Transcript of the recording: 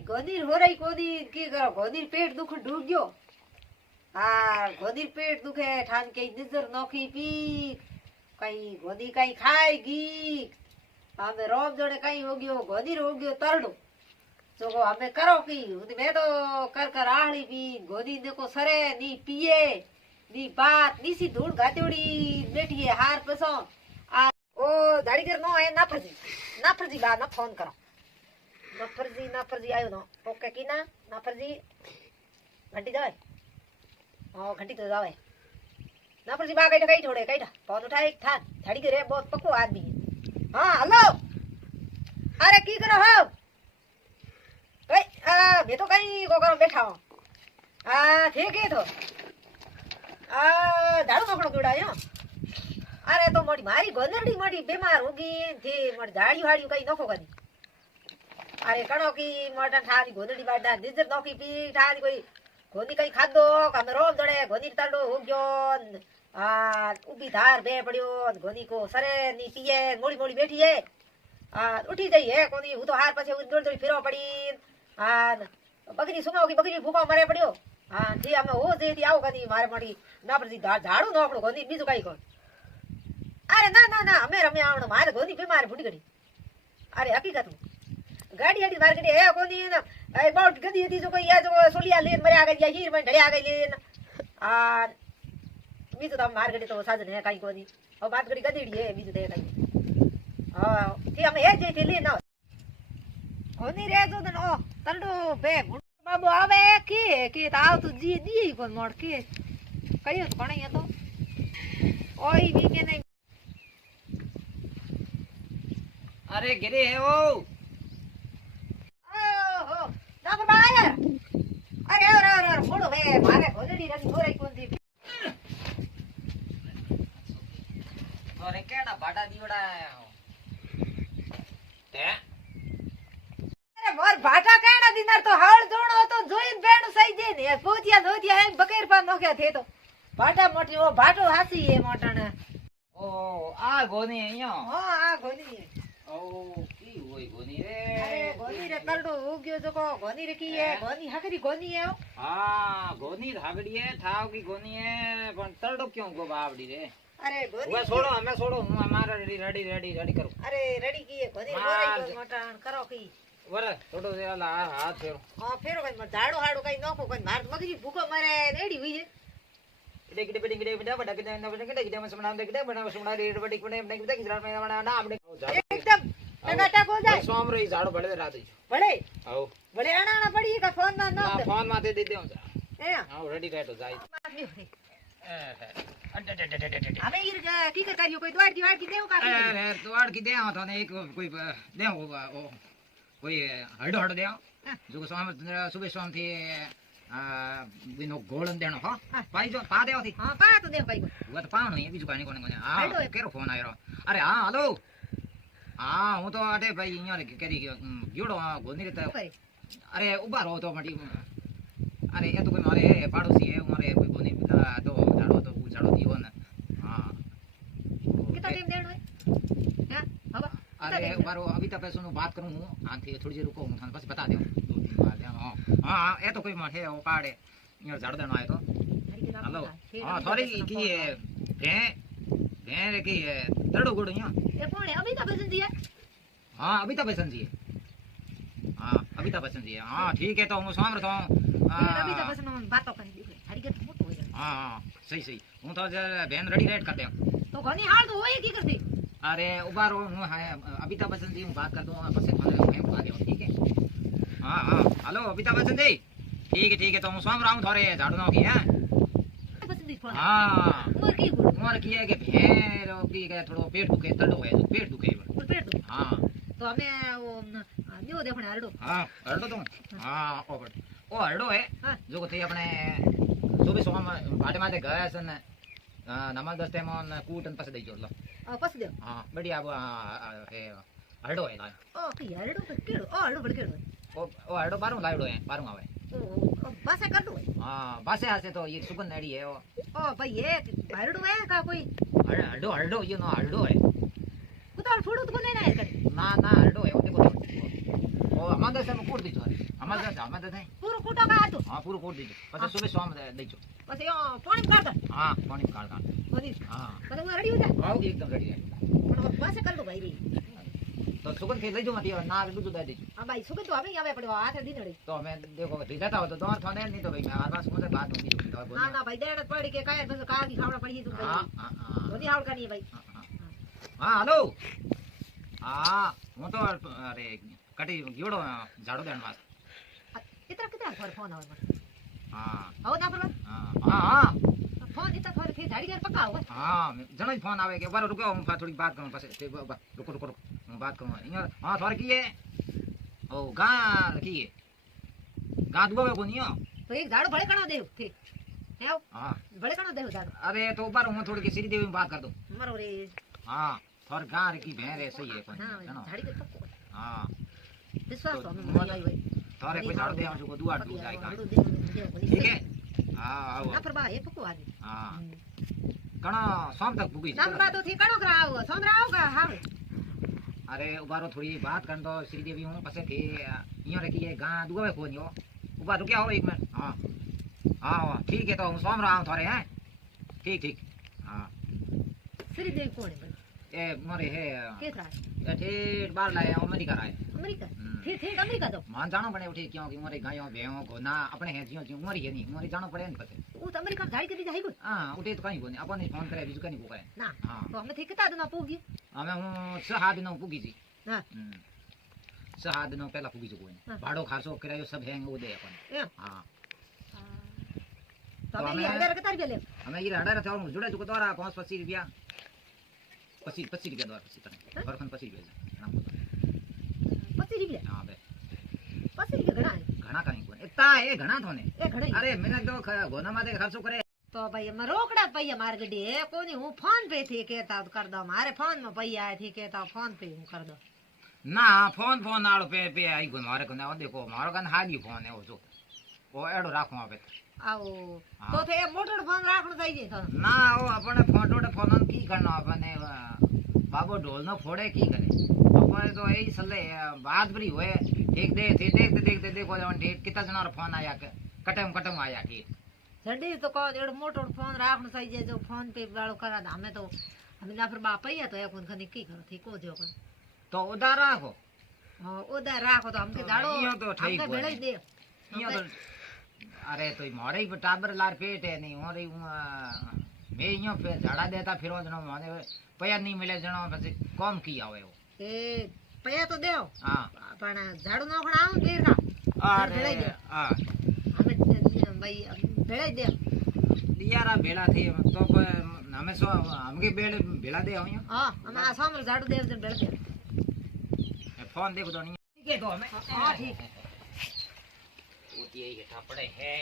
ગોદીર હોરાઈ કોદી કે કરો ગોદીર પેટ દુખ ઢૂગ્યો હા ગોદીર પેટ દુખે ઠાન કે નજર નોખી પી કઈ ગોદી કઈ ખાઈ ગઈ અમે રોબ જોડે કઈ હો ગયો ગોદીર હો ગયો તરડો જો અમે કરો કી મેં તો કર આહળી પી ગોદી દેખો સરે ની પીએ ની બાત નીસી ધૂળ ગાતોડી બેઠીએ હાર પસો આ ઓ દાડી કર નો હે ના ફરજી બા ના ફોન કરો નાફરજી आयो ना ओके की ना नाफरजी घंटी जावे हां घंटी तो जावे नाफरजी बा कई ठोड़े कई फोन उठाए था झाड़ी के रे बहुत पक्को आदमी हां हेलो अरे की करो हो कई मैं तो कई को करो बैठा हूं ठीक है तो झाड़ू पकड़ो जोड़ायो अरे तो मोटी मारी गोंदरडी मोटी बीमार होगी थी मोटी झाड़ी हाड़ी कई नखो कदी अरे कणो की मोटा ठारी गोदड़ी बाडा निजर नोकी पी ठारी कोई गोदी कई खादो कामे रोल दड़े गोदी तड़ो हो गयो उबी धार बे पड़ियो गोदी को सरे नी पीए मोड़ी मोड़ी बैठी है उठी गई है कोनी हूं तो हार पाछे दौड़ दौड़ी फिरो पड़ी बकरी सुनो की बकरी भूखो मरे पड़ियो जी हमें हो जेती आओ कदी मारे मोटी ना पर झाड़ू नोकड़ो गोदी बीजू कई कोन अरे ना ना ना हमें रमे आवणो मारे गोदी बीमार फुटी गई अरे हकीकत गाड़ी गाड़ी मार गई है कोनी ना ए बहुत गदी थी जो कोई या जो सोलिया लेन मरे आ गई या हीर में ढले आ गई लेन बीजू तो मार गई तो साजन है काई कोनी और बात गड़ी गदीड़ी है बीजू दे काई थी हम हे जे थी लेन कोनी रे जो न ओ तंडो बे बाबू आवे के ताव तू जी दी कोन मोड़ के कहियो तो कोणे तो ओई भी के नहीं अरे गिरे है ओ अरे अरे मोड़ो वे मारे गोदड़ी रही होराई कोन थी अरे केड़ा बाटा दीवड़ा है अरे मोर बाटा केड़ा दिनर तो हळ जोणो तो जोईन बेण सही जे ने पोतिया नोतिया है बकेर पा नोख्या थे तो बाटा मोटी ओ बाटो हासी है मोटण ओ आ गोनी अयो हां आ गोनी ओ की होई गोनी रे अरे गोनी रे करडो हो गयो जको गोनी रे की है गोनी हकरी गोनी है हां गोनी धागड़ी है ठाव की गोनी है पण तरडो क्यों गो बावड़ी रे अरे गोनी वो छोड़ो हमें छोड़ो हूं हमारा रेडी करो अरे रेडी की है गोनी होराई को मोटण करो की वर थोड़ो से ला हाथ फेरो हां फेरो कई झाड़ो हाड़ो कई नोखो कई मार मगरी भूखो मरे रेडी हुई है गिडे बड़ा बड़ा गिडे मसमना गिडे बड़ा मसमना रे बड़ी बड़े किधर में बड़ा ना अपने एकदम टनाटक हो जाए सोम रे झाड़ो बड़े रात बड़े आओ बड़े आना पड़ी का फोन में ना फोन में दे दे ए हां रेडी बैठो जाई हमें ये की करियो कोई द्वार की देव का अरे द्वार की दे तो ने एक कोई दे ओ कोई हड़ो दे जो सुबह शाम थी बिनो गोलन देनो हो भाई जो पा देओ थी हां पा तो दे भाई वो तो पावनो है बीजू कानी कोने हां केरो फोन आयो अरे हां हेलो हां हूं तो अटे भाई इया रे करी गयोड़ो गोनी रे अरे उबा रहो तो मटी अरे ये तो कोई मारे पड़ोसी है मारे कोई गोनी तो झाड़ो तो झाड़ो दियो ना हां कितना टाइम देनो है हां बाबा अरे बारो अभी तक पैसों बात करूं हां थी थोड़ी देर रुको थाने बस बता दो 2-3 बार हां ये तो कोई माठे ओ पाड़े इया झाड़ देनो आयो तो हेलो हां थोड़ी की भे रे की तड़ो गुड़ इया ये कौन है अभी तक बसन दिया हां अभी तक बसन जी हां अभी तक बसन जी हां ठीक है तो हूं सामने तो अभी तक बसन बातो कर दी हरी के मोटो हो जाए हां सही हूं तो बहन रेडी रेड कर दे तो घनी हाल तो होए की करती अरे उबारो हूं है अभी तक बसन जी हूं बात कर दूं बस थाने मैं बुला दे ठीक है हां हेलो अभी तक बसन जी ठीक है तो हूं सामने आऊं थोड़े झाड़ू ना की है बसन दी थोड़ा हां उमर की है कि भेड़ की के थोड़ो पेट दुखे तड़ो है तो पेट दुखे पेट दो हां तो हमें वो न्यू देखने हरडो हां हरडो तो हां ओ हरडो है जो थे अपने सुबह सोम भाटे माते गए सन नमक दस्ते मन कूटन पस दे जोलो पस दे हां बढ़िया है हरडो है ना ओ की हरडो केड़ो ओ हरडो बड़ केड़ो ओ हरडो बारू लाइडो है बारू आवे ओ बासे कर दो हां बासे आसे तो ये सुगंध नड़ी है ओ भाई ये हरडो है का कोई हरडो ये ना हरडो है कुताल फोड़ो तो नहीं ना है करे ना हरडो है वो देखो ओ हमारे से में कूट दी जो આમાં દે પૂરું કૂટો કા હતું હા પૂરું કોટ દીજો પછી સુબે સોમ દેજો પછી પાણી કાઢ દે હા પાણી કાઢ ગોદી હા પછી હું રેડી હો જા આવ એકદમ રેડી પણ પાસે કર દો ભાઈ તો સુગંધ થી લઈ જો મતી ના દૂધ દે દેજો આ ભાઈ સુગંધ તો આવે આવે પડ્યો હાથે દીનડી તો અમે દેખો ધીજાતા હો તો દોર થોને નહીં તો ભાઈ મેં આવાસ મુજે બાત હોगी ના ના ભાઈ દેડ પડી કે કાય પછી કાગી ખાવડા પડી તું હા હા ગોદી હાવડ કાની ભાઈ હા હાલો હા હું તો અરે કટી ગયોડો ઝાડો દેણ વાસ इतना कितना फोन आवे હા आओ ना पर હા હા फोन इतना फोन फिर झाड़ी कर पका हुआ હા જણો ફોન આવે કે બાર રૂકો હું થોડી બાત કરું પછી રૂકો હું બાત કરું અહીંયા હા થોર કીએ ઓ ગા કીએ ગા દુબે કોની तो एक झाड़ू बड़े कणा देव ठीक है हाँ बड़े कणा देव झाड़ू अरे तो ऊपर हूँ थोड़ी की श्री देवी में बात कर दूं मरो रे हाँ थोड़ा गार की भैंस है सही है कौन हाँ है ना झाड़ी के पक्को हाँ विश्वास तो तो हमें मत- भाई भाई थोड़े कोई झाड़ू दे हमको दुआ टू जाएगा ठीक ठीक है हाँ आओ ना पर बा ये पक्को आदमी हाँ कणा शाम तक भूगी नाम बात थी कणो कराओ सोमराओ का हां अरे उबारो थोड़ी बात कर दो श्री देवी हूँ पसे थे यहाँ रखी है गां दुआ में कौन हो उबार रुकिया हो एक मिनट हाँ हाँ ठीक है तो हम सोम रहा हूँ थोड़े हैं ठीक ठीक हाँ श्री देवी कौन है भाई ये मोरे है केतरा ये ठेठ बाहर लाए अमेरिका आए अमेरिका फिर अमेरिका तो मान जानो पड़े उठे क्योंकि मोरे गायों भेड़ों को ना अपने हैं जियो जियो मोरी है नहीं मोरी जानो पड़े नहीं पते वो तो अमेरिका झाड़ी के दी जाई कोई हाँ उठे तो कहीं को नहीं अपन फोन करे बीजू कहीं को करे ना हाँ तो हमें थी कितना दिन पूगी हमें हूँ 6 दिनों पुगी जी हां 6 दिनों पहला पुगी जो कोई हाँ। भाड़ो खासो किरायो सब है वो दे अपन ए हाँ तो हमें ये हजार कितना रुपया ले हमें ये हड़ा रहता हूँ जुड़े चुको द्वारा 25 रुपया 25 रुपया द्वारा 25 और 25 रुपया 25 रुपया हाँ बे 25 रुपया घना है घना कहीं को इतना है घना थोने ए घना ही। अरे मैंने तो गोना माते खर्चो करे तो भाई मैं रोकड़ा पैया मार गड्डी है कोनी हूँ फोन पे थी कहता तो कर दो मारे फोन में पैया आए थी कहता फोन पे हूँ कर दो ना फोन आड़ो पे आई को मारे को ना देखो मारो कन हादी फोन है वो जो वो एडो राखो आप आओ हाँ। तो थे मोटर फोन राखण चाहिए था ना वो अपने फोन की करना अपने बाबू ढोल न फोड़े की करे अपने तो यही सले बात बड़ी हुए ठीक देखते देखो जवन ठीक कितना जना फोन आया कटम आया ठीक जड़ी तो कहो एडो मोटर फोन राखण चाहिए जो फोन पे वालो करा था हमें तो हमें ना फिर बाप पैया तो एक खनी की करो थी को जो कर तो उधार राखो हां उधर राखो तो हमके झाड़ो इयो तो ठीक हमके भेड़ दे इयो तो अरे तो मोरे ही टाबर लार पेट है नहीं मोरे मैं इयो पे झाड़ा देता फिरो जनो माने पैया नहीं मिले जनो बस कम की आवे वो ए पैया तो देओ हां पण झाड़ू नो खणाओ देर का अरे हां हमें भाई भेड़ दे दियारा भेड़ा थे तो हमें सो हमके भेड़ा दे आयो हां हमें आ सामने झाड़ू देव जन भेड़ दे फोन देखो तो नहीं ठीक है तो हमें हां ठीक है वो ये ठपड़े है